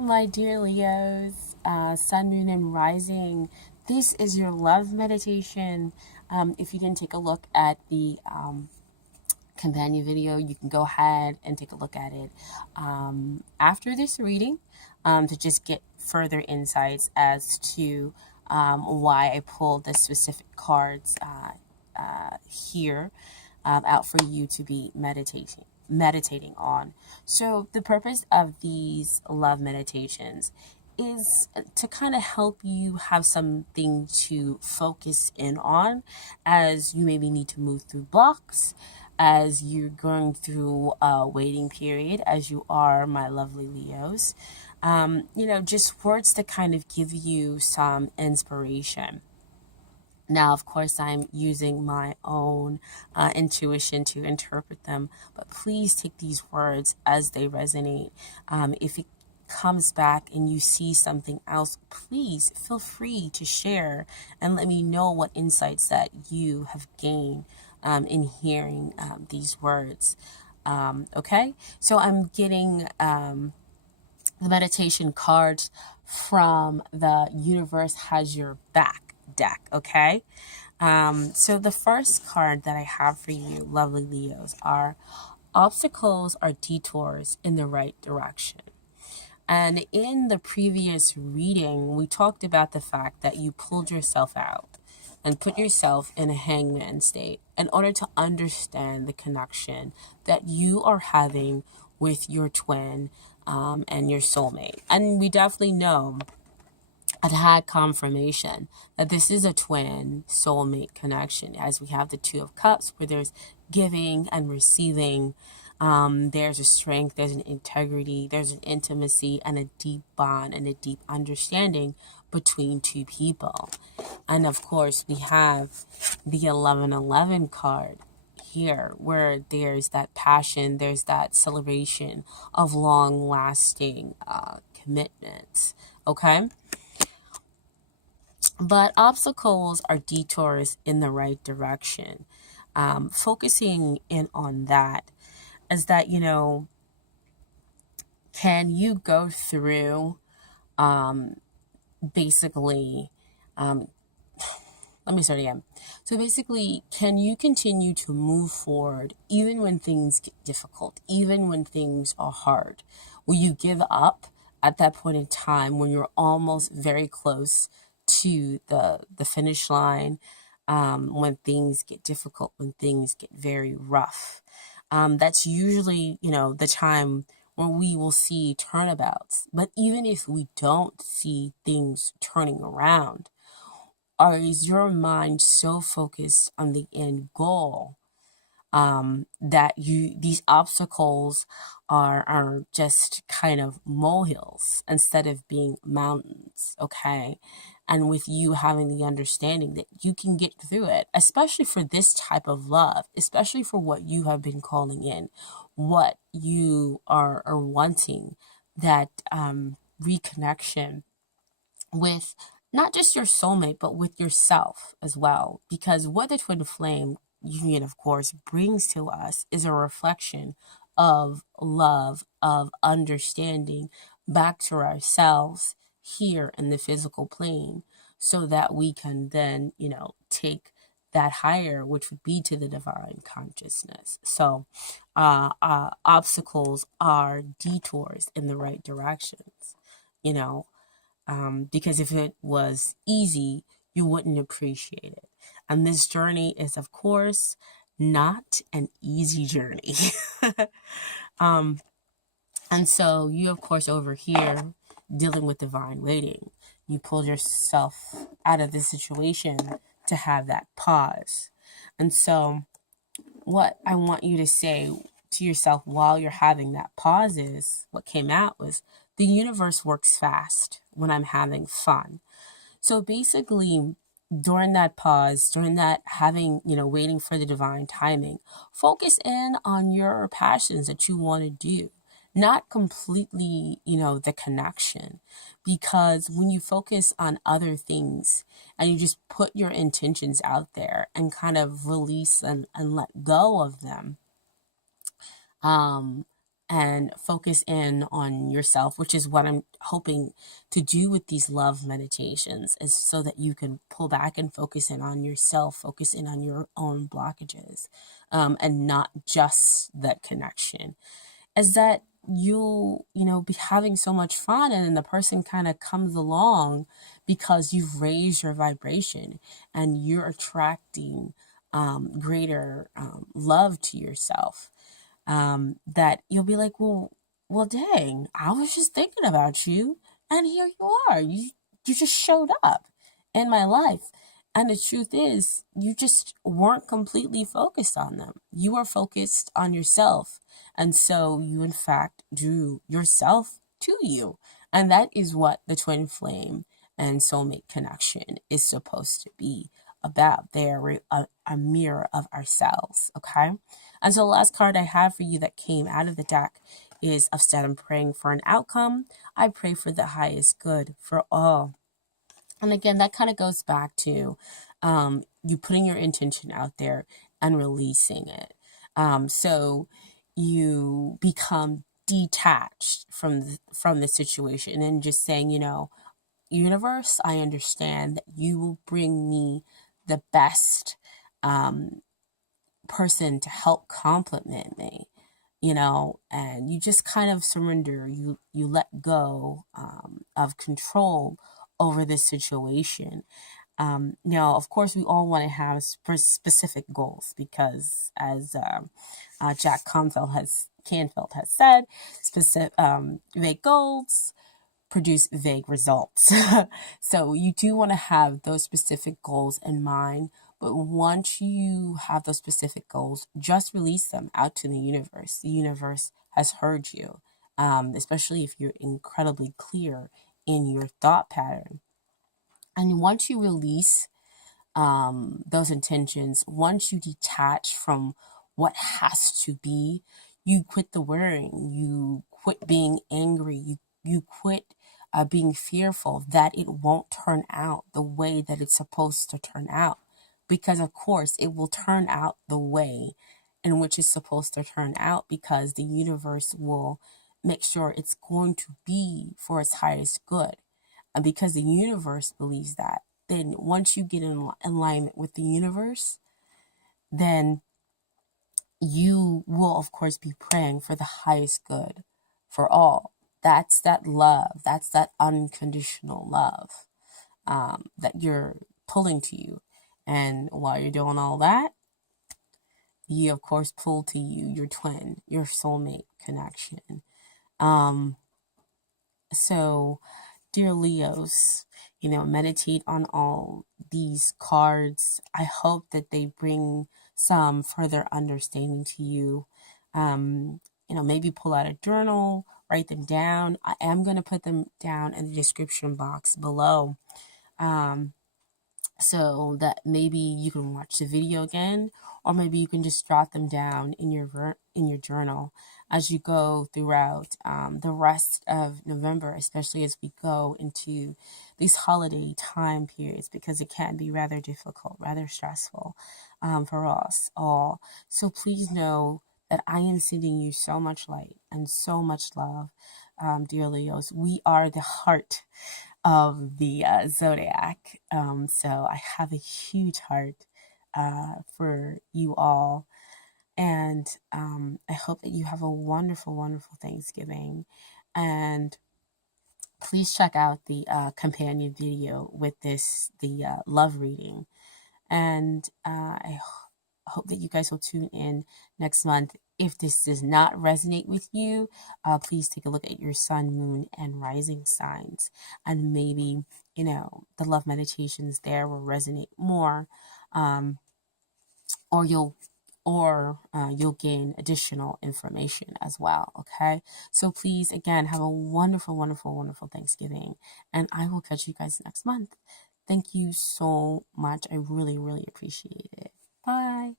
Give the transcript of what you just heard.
my dear Leos, Sun, Moon, and Rising. This is your love meditation. If you didn't take a look at the companion video, you can go ahead and take a look at it after this reading to just get further insights as to why I pulled the specific cards here out for you to be meditating on. So the purpose of these love meditations is to kind of help you have something to focus in on as you maybe need to move through blocks, as you're going through a waiting period, as you are, my lovely Leos. Just words to kind of give you some inspiration. Now, of course, I'm using my own intuition to interpret them, but please take these words as they resonate. If it comes back and you see something else, please feel free to share and let me know what insights that you have gained in hearing these words. Okay, so I'm getting the meditation cards from the Universe Has Your Back deck. Okay, so the first card that I have for you, lovely Leos, are obstacles are detours in the right direction. And in the previous reading, we talked about the fact that you pulled yourself out and put yourself in a hangman state in order to understand the connection that you are having with your twin and your soulmate. And we definitely know, I've had confirmation that this is a twin soulmate connection, as we have the Two of Cups, where there's giving and receiving. There's a strength, there's an integrity, there's an intimacy, and a deep bond and a deep understanding between two people. And of course, we have the 1111 card here, where there's that passion, there's that celebration of long-lasting commitments. Okay? But obstacles are detours in the right direction. Focusing in on that is that, can you go through basically, let me start again. So basically, can you continue to move forward even when things get difficult, even when things are hard? Will you give up at that point in time when you're almost very close to the finish line, when things get difficult, when things get very rough? That's usually, the time where we will see turnabouts. But even if we don't see things turning around, is your mind so focused on the end goal that these obstacles are just kind of molehills instead of being mountains? Okay, and with you having the understanding that you can get through it, especially for this type of love, especially for what you have been calling in, what you are wanting, that reconnection with not just your soulmate, but with yourself as well. Because what the twin flame union, of course, brings to us is a reflection of love, of understanding back to ourselves here in the physical plane, so that we can then, take that higher, which would be to the divine consciousness. So obstacles are detours in the right directions, because if it was easy, you wouldn't appreciate it. And this journey is, of course, not an easy journey. And so you, of course, over here dealing with divine waiting, you pulled yourself out of this situation to have that pause. And so what I want you to say to yourself while you're having that pause is, what came out was, the universe works fast when I'm having fun. So basically, during that pause, during that having, waiting for the divine timing, focus in on your passions that you want to do, not completely, the connection. Because when you focus on other things and you just put your intentions out there and kind of release and let go of them, and focus in on yourself, which is what I'm hoping to do with these love meditations, is so that you can pull back and focus in on yourself, focus in on your own blockages, and not just that connection. Is that you'll be having so much fun, and then the person kind of comes along because you've raised your vibration and you're attracting greater love to yourself, that you'll be like, well, dang, I was just thinking about you, and here you are. You just showed up in my life. And the truth is, you just weren't completely focused on them. You were focused on yourself. And so you, in fact, drew yourself to you. And that is what the twin flame and soulmate connection is supposed to be about. They're a mirror of ourselves, okay? And so the last card I have for you that came out of the deck is, instead I'm praying for an outcome, I pray for the highest good for all. And again, that kind of goes back to you putting your intention out there and releasing it. So you become detached from the situation and just saying, universe, I understand that you will bring me the best person to help complement me, and you just kind of surrender. You let go of control over this situation. Now, of course, we all want to have specific goals, because as Jack Canfield has said, specific vague goals produce vague results. So you do want to have those specific goals in mind, but once you have those specific goals, just release them out to the universe. The universe has heard you, especially if you're incredibly clear in your thought pattern. And once you release those intentions, once you detach from what has to be, you quit the worrying, you quit being angry, you quit being fearful that it won't turn out the way that it's supposed to turn out. Because, of course, it will turn out the way in which it's supposed to turn out, because the universe will make sure it's going to be for its highest good. And because the universe believes that, then once you get in alignment with the universe, then you will, of course, be praying for the highest good for all. That's that love. That's that unconditional love that you're pulling to you. And while you're doing all that, you, of course, pull to you your twin, your soulmate connection. So, dear Leos, meditate on all these cards. I hope that they bring some further understanding to you. Maybe pull out a journal, write them down. I am going to put them down in the description box below, so that maybe you can watch the video again, or maybe you can just jot them down in your journal as you go throughout the rest of November, especially as we go into these holiday time periods, because it can be rather difficult, rather stressful for us all. So please know that I am sending you so much light and so much love, dear Leos. We are the heart of the zodiac. So I have a huge heart for you all. And I hope that you have a wonderful, wonderful Thanksgiving. And please check out the companion video with the love reading. And I hope that you guys will tune in next month. If this does not resonate with you, please take a look at your sun, moon, and rising signs. And maybe, the love meditations there will resonate more. Or you'll gain additional information as well. Okay. So please, again, have a wonderful, wonderful, wonderful Thanksgiving. And I will catch you guys next month. Thank you so much. I really, really appreciate it. Bye.